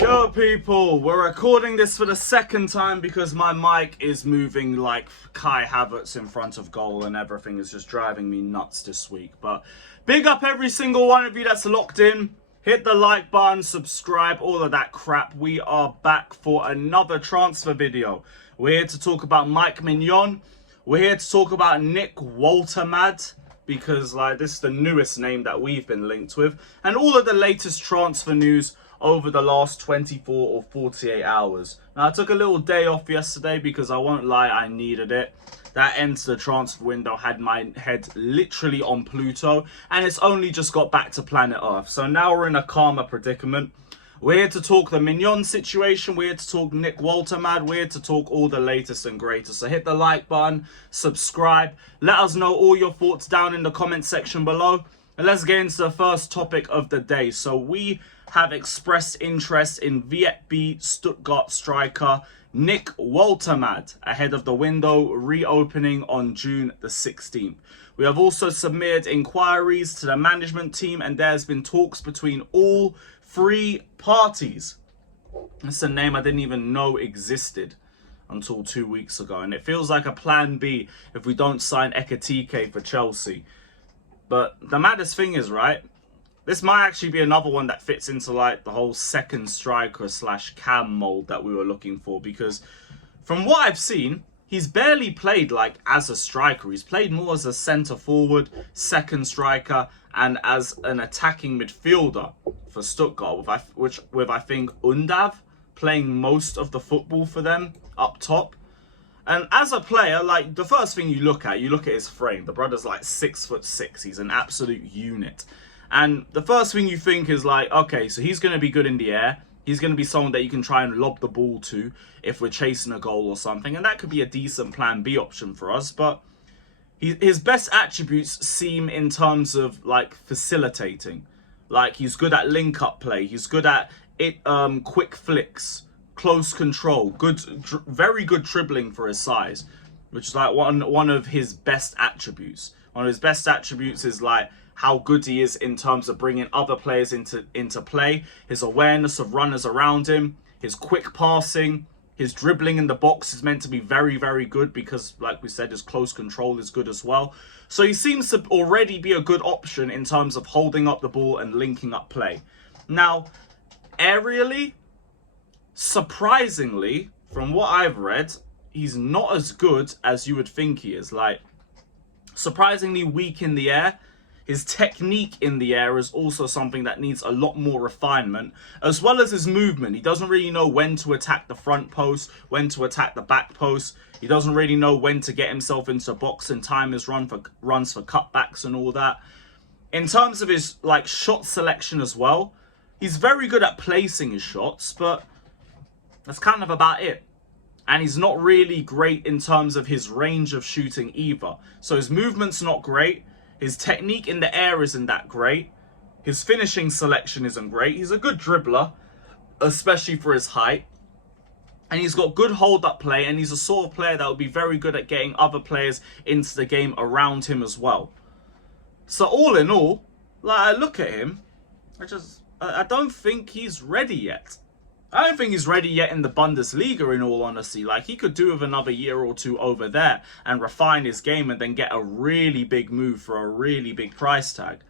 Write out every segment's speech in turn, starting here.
Yo people, we're recording this for the second time because my mic is moving like Kai Havertz in front of goal and everything is just driving me nuts this week. But big up every single one of you that's locked in. Hit the like button, subscribe, all of that crap. We are back for another transfer video. We're here to talk about Maignan. We're here to talk about Nick WOLTEMADE, because like this is the newest name that we've been linked with, and all of the latest transfer news over the last 24 or 48 hours. Now, I took a little day off yesterday because I won't lie, I needed it. That ends the transfer window, had my head literally on Pluto, and it's only just got back to planet Earth. So now we're in a calmer predicament. We're here to talk the Maignan situation, we're here to talk Nick WOLTEMADE, we're here to talk all the latest and greatest. So hit the like button, subscribe, let us know all your thoughts down in the comment section below. And let's get into the first topic of the day. So we have expressed interest in VfB Stuttgart striker Nick WOLTEMADE ahead of the window reopening on June the 16th. We have also submitted inquiries to the management team, and there's been talks between all three parties. That's a name I didn't even know existed until 2 weeks ago, and it feels like a plan B if we don't sign Ekitike for Chelsea. But the maddest thing is, right, this might actually be another one that fits into like the whole second striker / cam mold that we were looking for, because from what I've seen, he's barely played like as a striker. He's played more as a centre forward, second striker, and as an attacking midfielder for Stuttgart, with I think Undav playing most of the football for them up top. And as a player, like the first thing you look at his frame. The brother's like 6'6". He's an absolute unit. And the first thing you think is like, okay, so he's going to be good in the air. He's going to be someone that you can try and lob the ball to if we're chasing a goal or something. And that could be a decent plan B option for us. But his best attributes seem in terms of like facilitating. Like he's good at link-up play. He's good at quick flicks, close control, very good dribbling for his size, which is like one of his best attributes. One of his best attributes is like how good he is in terms of bringing other players into play, his awareness of runners around him, his quick passing, his dribbling in the box is meant to be very, very good because, like we said, his close control is good as well. So he seems to already be a good option in terms of holding up the ball and linking up play. Now, aerially, surprisingly, from what I've read, he's not as good as you would think he is. Like, surprisingly weak in the air. His technique in the air is also something that needs a lot more refinement, as well as his movement. He doesn't really know when to attack the front post, when to attack the back post. He doesn't really know when to get himself into the box and time his runs for cutbacks and all that. In terms of his like shot selection as well, he's very good at placing his shots, but that's kind of about it. And he's not really great in terms of his range of shooting either. So his movement's not great. His technique in the air isn't that great. His finishing selection isn't great. He's a good dribbler, especially for his height. And he's got good hold-up play, and he's a sort of player that would be very good at getting other players into the game around him as well. So all in all, like I look at him, I don't think he's ready yet. I don't think he's ready yet in the Bundesliga, in all honesty. Like, he could do with another year or two over there and refine his game and then get a really big move for a really big price tag.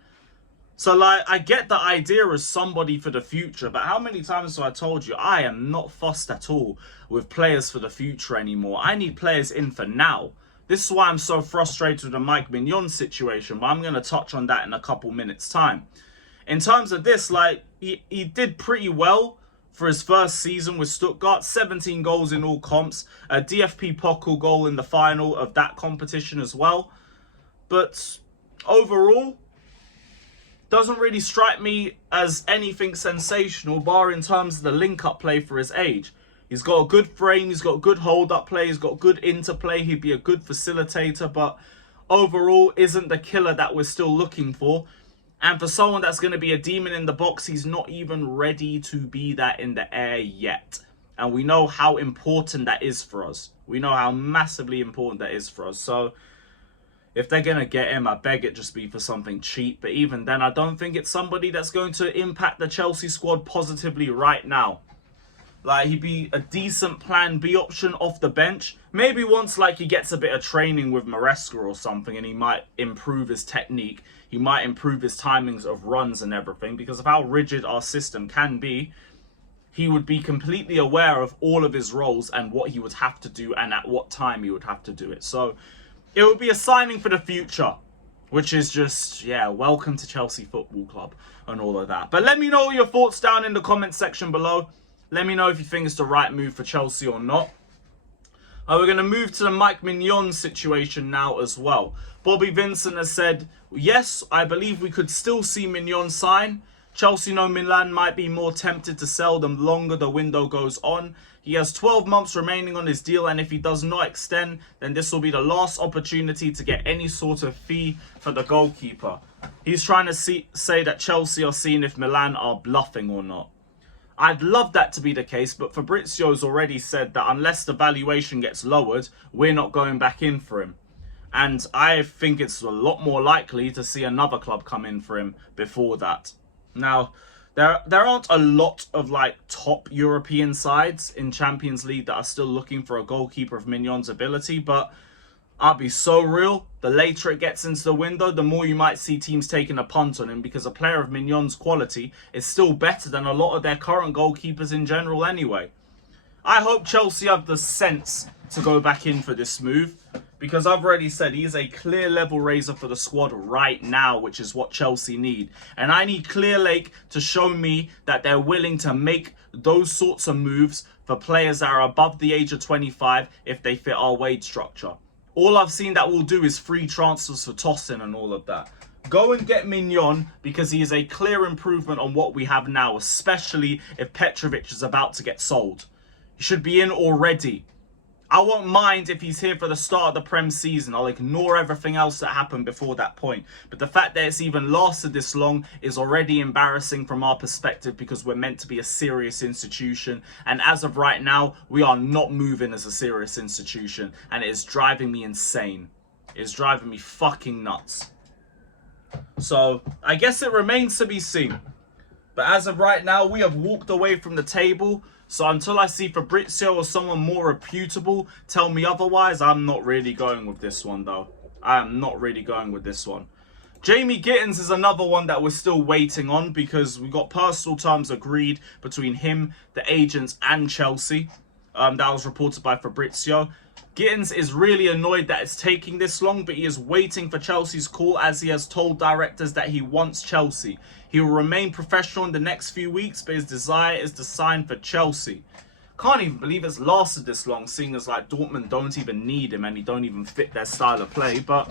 So, like, I get the idea as somebody for the future, but how many times have I told you I am not fussed at all with players for the future anymore? I need players in for now. This is why I'm so frustrated with the Maignan situation, but I'm going to touch on that in a couple minutes' time. In terms of this, like, he did pretty well for his first season with Stuttgart. 17 goals in all comps, a DFB Pokal goal in the final of that competition as well. But overall, doesn't really strike me as anything sensational, bar in terms of the link-up play for his age. He's got a good frame, he's got good hold-up play, he's got good interplay, he'd be a good facilitator, but overall isn't the killer that we're still looking for. And for someone that's going to be a demon in the box, he's not even ready to be that in the air yet. And we know how important that is for us. We know how massively important that is for us. So if they're going to get him, I beg it just be for something cheap. But even then, I don't think it's somebody that's going to impact the Chelsea squad positively right now. Like, he'd be a decent plan B option off the bench. Maybe once, like, he gets a bit of training with Maresca or something and he might improve his technique. He might improve his timings of runs and everything. Because of how rigid our system can be, he would be completely aware of all of his roles and what he would have to do and at what time he would have to do it. So, it would be a signing for the future. Which is just, yeah, welcome to Chelsea Football Club and all of that. But let me know your thoughts down in the comment section below. Let me know if you think it's the right move for Chelsea or not. We're going to move to the Maignan situation now as well. Bobby Vincent has said, yes, I believe we could still see Maignan sign. Chelsea know Milan might be more tempted to sell the longer the window goes on. He has 12 months remaining on his deal, and if he does not extend, then this will be the last opportunity to get any sort of fee for the goalkeeper. He's trying to say that Chelsea are seeing if Milan are bluffing or not. I'd love that to be the case, but Fabrizio's already said that unless the valuation gets lowered, we're not going back in for him. And I think it's a lot more likely to see another club come in for him before that. Now, there aren't a lot of like top European sides in Champions League that are still looking for a goalkeeper of Maignan's ability, but I'll be so real, the later it gets into the window, the more you might see teams taking a punt on him, because a player of Maignan quality is still better than a lot of their current goalkeepers in general anyway. I hope Chelsea have the sense to go back in for this move, because I've already said he is a clear level raiser for the squad right now, which is what Chelsea need. And I need Clear Lake to show me that they're willing to make those sorts of moves for players that are above the age of 25 if they fit our wage structure. All I've seen that will do is free transfers for Tosin and all of that. Go and get Maignan because he is a clear improvement on what we have now, especially if Petrovic is about to get sold. He should be in already. I won't mind if he's here for the start of the Prem season. I'll ignore everything else that happened before that point. But the fact that it's even lasted this long is already embarrassing from our perspective, because we're meant to be a serious institution. And as of right now, we are not moving as a serious institution. And it is driving me insane. It is driving me fucking nuts. So, I guess it remains to be seen. But as of right now, we have walked away from the table. So until I see Fabrizio or someone more reputable tell me otherwise, I'm not really going with this one though. I am not really going with this one. Jamie Gittins is another one that we're still waiting on, because we got personal terms agreed between him, the agents and Chelsea. That was reported by Fabrizio. Gittins is really annoyed that it's taking this long, but he is waiting for Chelsea's call, as he has told directors that he wants Chelsea. He will remain professional in the next few weeks, but his desire is to sign for Chelsea. Can't even believe it's lasted this long, seeing as like Dortmund don't even need him and he don't even fit their style of play. But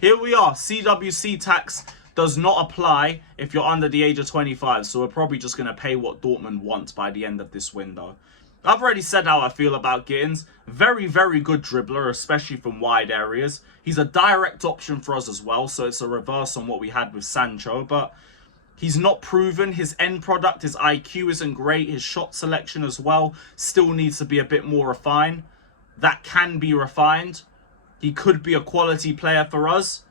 here we are. CWC tax does not apply if you're under the age of 25, so we're probably just going to pay what Dortmund wants by the end of this window. I've already said how I feel about Gittins. Very, very good dribbler, especially from wide areas. He's a direct option for us as well, so it's a reverse on what we had with Sancho. But he's not proven. His end product, his IQ isn't great. His shot selection as well still needs to be a bit more refined. That can be refined. He could be a quality player for us,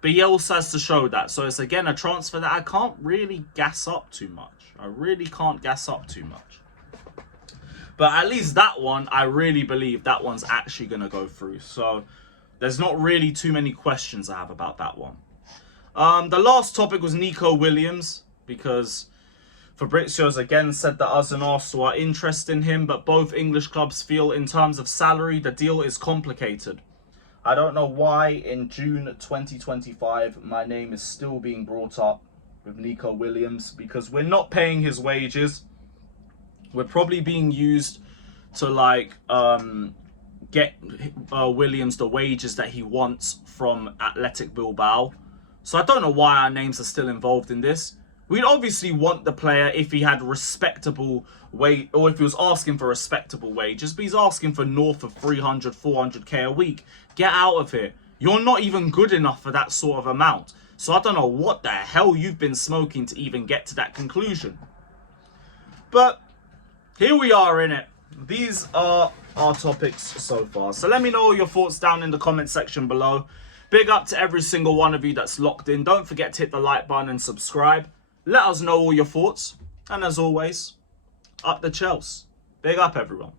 but he also has to show that. So it's again a transfer that I can't really gas up too much. I really can't gas up too much. But at least that one, I really believe that one's actually going to go through. So there's not really too many questions I have about that one. The last topic was Nico Williams, because Fabrizio's again said that us and Arsenal are interested in him, but both English clubs feel in terms of salary, the deal is complicated. I don't know why in June 2025 my name is still being brought up with Nico Williams, because we're not paying his wages. We're probably being used to like get Williams the wages that he wants from Athletic Bilbao. So I don't know why our names are still involved in this. We'd obviously want the player if he had respectable wage, or if he was asking for respectable wages, but he's asking for north of 300, 400k a week. Get out of here. You're not even good enough for that sort of amount. So I don't know what the hell you've been smoking to even get to that conclusion. But here we are in it. These are our topics so far. So let me know all your thoughts down in the comment section below. Big up to every single one of you that's locked in. Don't forget to hit the like button and subscribe. Let us know all your thoughts. And as always, up the Chelsea. Big up, everyone.